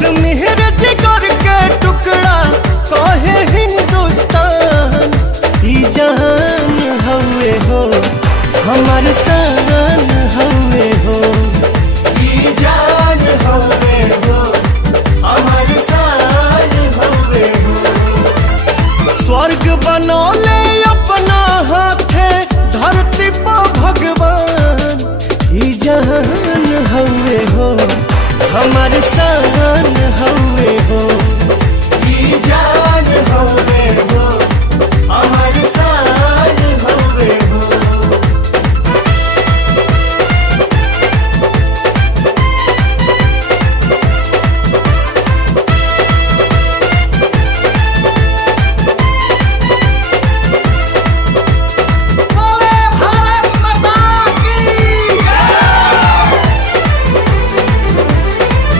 कश्मीर जिगर के टुकड़ा कहे हिंदुस्तान, ई जहान हवे हो हमार शान हवे हो, ई जान हवे हो हमार शान हवे हो। स्वर्ग बनौले अपना हाथे धरती पर भगवान, ई जहान हवे हो हमार शान हवे हो, ई जान